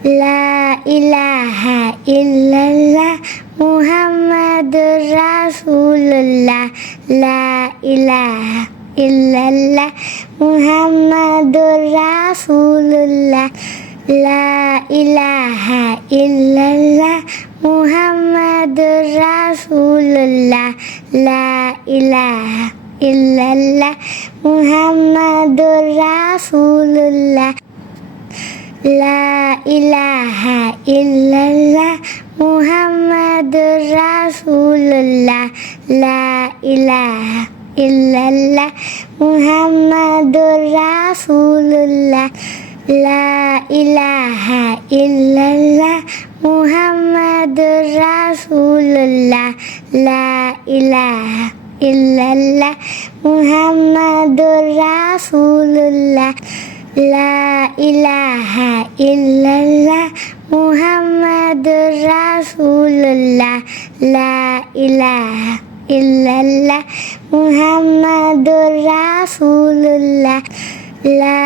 লা ইলাহা ইল্লাল্লাহ মুহাম্মাদুর রাসূলুল্লাহ লা ইলাহা ইল্লাল্লাহ মুহাম্মাদুর রাসূলুল্লাহ লা ইলাহা ইল্লাল্লাহ মুহাম্মাদুর রাসূলুল্লাহ লা ইলাহা ইল্লাল্লাহ মুহাম্মাদুর রাসূলুল্লাহ লা ইলাহা ইল্লাল্লাহ মুহাম্মাদুর রাসূলুল্লাহ লা ইলাহা ইল্লাল্লাহ মুহাম্মাদুর রাসূলুল্লাহ লা ইলাহা ইল্লাল্লাহ মুহাম্মাদুর রাসূলুল্লাহ লা ইলাহা ইল্লাল্লাহ মুহাম্মাদুর রাসূলুল্লাহ লা ইলাহা ইল্লাল্লাহ মুহাম্মাদুর রাসূলুল্লাহ লা ইলাহা ইল্লাল্লাহ মুহাম্মাদুর রাসূলুল্লাহ লা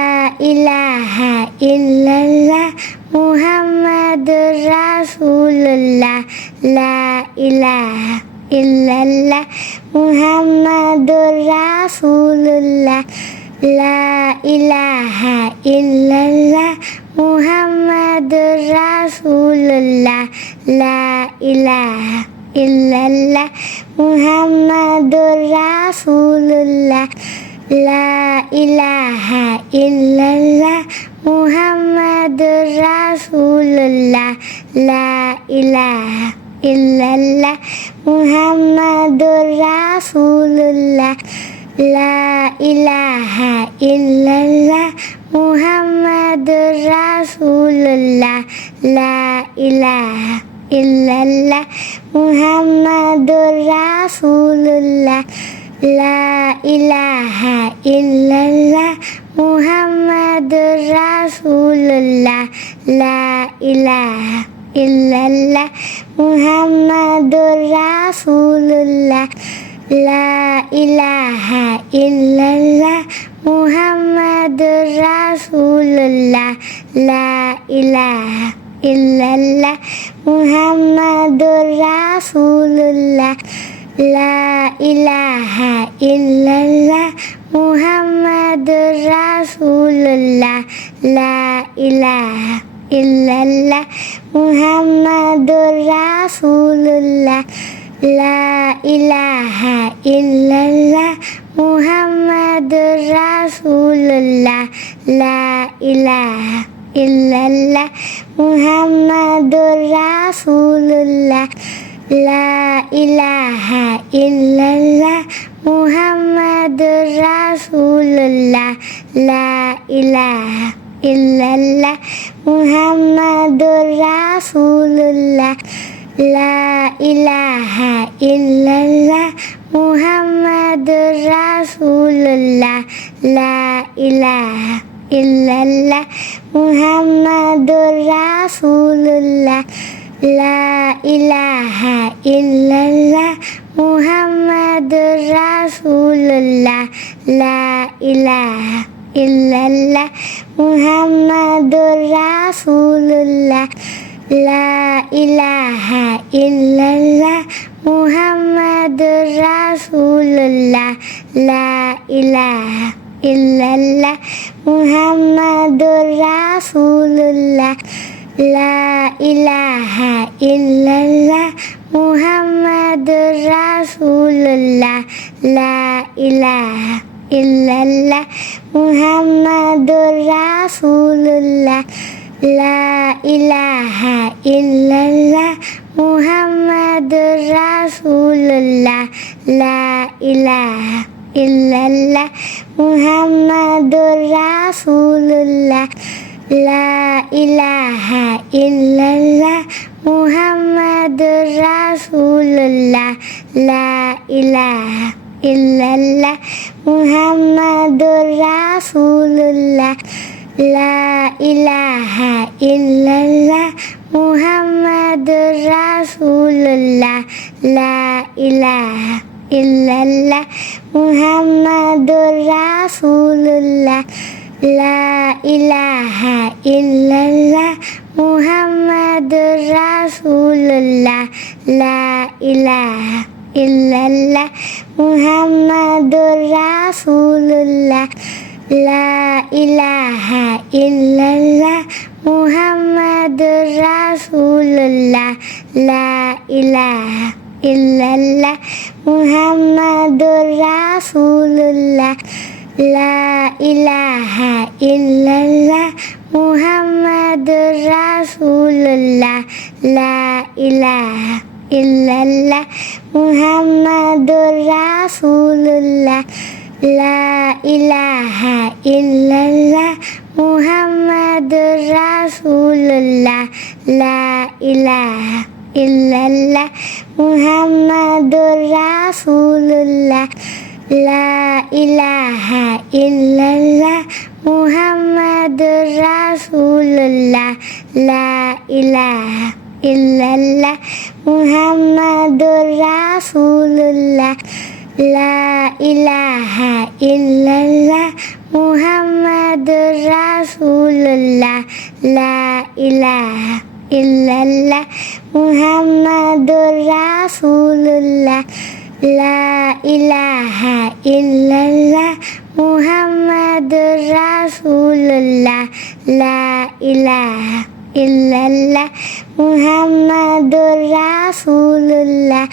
ইলাহা ইল্লাল্লাহ মুহাম্মাদুর রাসূলুল্লাহ লা ইলাহা ইল্লাল্লাহ মুহাম্মাদুর রাসূলুল্লাহ লা ইলাহা ইল্লাল্লাহ মুহাম্মাদুর রাসূলুল্লাহ লা ইলাহা ইল্লাল্লাহ মুহাম্মাদুর রাসূলুল্লাহ লা ইলাহা ইল্লাল্লাহ মুহাম্মাদুর রাসূলুল্লাহ লা ইলাহা ইল্লাল্লাহ মুহাম্মাদুর রাসূলুল্লাহ লা ইলাহা ইল্লাল্লাহ মুহাম্মাদুর রাসূলুল্লাহ লা ইলাহা ইল্লাল্লাহ মুহাম্মাদুর রাসূলুল্লাহ লা ইলাহা ইল্লাল্লাহ মুহাম্মাদুর রাসূলুল্লাহ লা ইলাহা ইল্লাল্লাহ মুহাম্মাদুর রাসূলুল্লাহ লা ইলাহা ইল্লাল্লাহ মুহাম্মাদুর রাসূলুল্লাহ লা ইলাহা ইল্লাল্লাহ মুহাম্মাদুর রাসূলুল্লাহ লা ইলাহা ইল্লাল্লাহ মুহাম্মাদুর রাসূলুল্লাহ লা ইলাহা ইল্লাল্লাহ মুহাম্মাদুর রাসূলুল্লাহ লা ইলাহা ইল্লাল্লাহ মুহাম্মাদুর রাসূলুল্লাহ লা ইলাহা ইল্লাল্লাহ মুহাম্মাদুর রাসূলুল্লাহ লা ইলাহা ইল্লাল্লাহ মুহাম্মাদুর রাসূলুল্লাহ লা ইলাহা ইল্লাল্লাহ মুহাম্মাদুর রাসূলুল্লাহ লা ইলাহা ইল্লাল্লাহ মুহাম্মাদুর রাসূলুল্লাহ লা ইলাহা ইল্লাল্লাহ মুহাম্মাদুর রাসূলুল্লাহ লা ইলাহা ইল্লাল্লাহ মুহাম্মাদুর রাসূলুল্লাহ লা ইলাহা ইল্লাল্লাহ মুহাম্মাদুর রাসূলুল্লাহ লা ইলাহা ইল্লাল্লাহ মুহাম্মাদুর রাসূলুল্লাহ লা ইলাহা ইল্লাল্লাহ মুহাম্মাদুর রাসূলুল্লাহ লা ইলাহা ইল্লাল্লাহ মুহাম্মাদুর রাসূলুল্লাহ লা ইলাহা ইল্লাল্লাহ মুহাম্মাদুর রাসূলুল্লাহ লা ইলাহা ইল্লাল্লাহ মুহাম্মাদুর রাসূলুল্লাহ লা ইলাহা ইল্লাল্লাহ মুহাম্মাদুর রাসূলুল্লাহ লা ইলাহা ইল্লাল্লাহ মুহাম্মাদুর রাসূলুল্লাহ লা ইলাহা ইল্লাল্লাহ মুহাম্মাদুর রাসূলুল্লাহ লা ইলাহা ইল্লাল্লাহ মুহাম্মাদুর রাসূলুল্লাহ লা ইলাহা ইল্লাল্লাহ মুহাম্মাদুর রাসূলুল্লাহ লা ইলাহা ইল্লাল্লাহ মুহাম্মাদুর রাসূলুল্লাহ লা ইলাহা ইল্লাল্লাহ মুহাম্মাদুর রাসূলুল্লাহ লা ইলাহা ইল্লাল্লাহ মুহাম্মাদুর রাসূলুল্লাহ লা ইলাহা ইল্লাল্লাহ মুহাম্মাদুর রাসূলুল্লাহ লা ইলাহা ইল্লাল্লাহ মুহাম্মাদুর রাসূলুল্লাহ লা ইলাহা ইল্লাল্লাহ মুহাম্মাদুর রাসূলুল্লাহ লা ইলাহা ইল্লাল্লাহ মুহাম্মাদুর রাসূলুল্লাহ লা ইলাহা ইল্লাল্লাহ মুহাম্মাদুর রাসূলুল্লাহ লা ইলাহা ইল্লাল্লাহ মুহাম্মাদুর রাসূলুল্লাহ লা ইলাহা ইল্লাল্লাহ মুহাম্মাদুর রাসূলুল্লাহ লা ইলাহা ইল্লাল্লাহ মুহাম্মাদুর রাসূলুল্লাহ লা ইলাহা ইল্লাল্লাহ মুহাম্মাদুর রাসূলুল্লাহ লা ইলাহা ইল্লাল্লাহ মুহাম্মাদুর রাসূলুল্লাহ লা ইলাহা ইল্লাল্লাহ মুহাম্মাদুর রাসূলুল্লাহ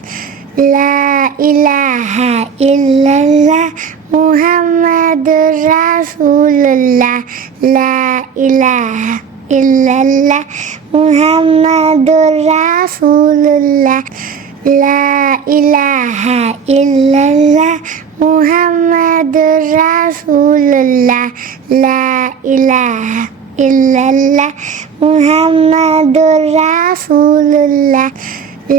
লা ইলাহা ইল্লাল্লাহ মুহাম্মাদুর রাসূলুল্লাহ লা ইলাহা ইল্লাল্লাহ মুহাম্মাদুর রাসূলুল্লাহ লা ইলাহা ইল্লাল্লাহ মুহাম্মাদুর রাসূলুল্লাহ লা ইলাহা ইল্লাল্লাহ মুহাম্মাদুর রাসূলুল্লাহ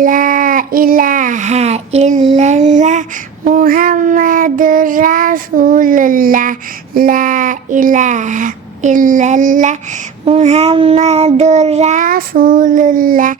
লা ইলাহা ইল্লাল্লাহ মুহাম্মাদুর রাসূলুল্লাহ লা ইলাহা ইল্লাল্লাহ মুহাম্মাদুর রাসূলুল্লাহ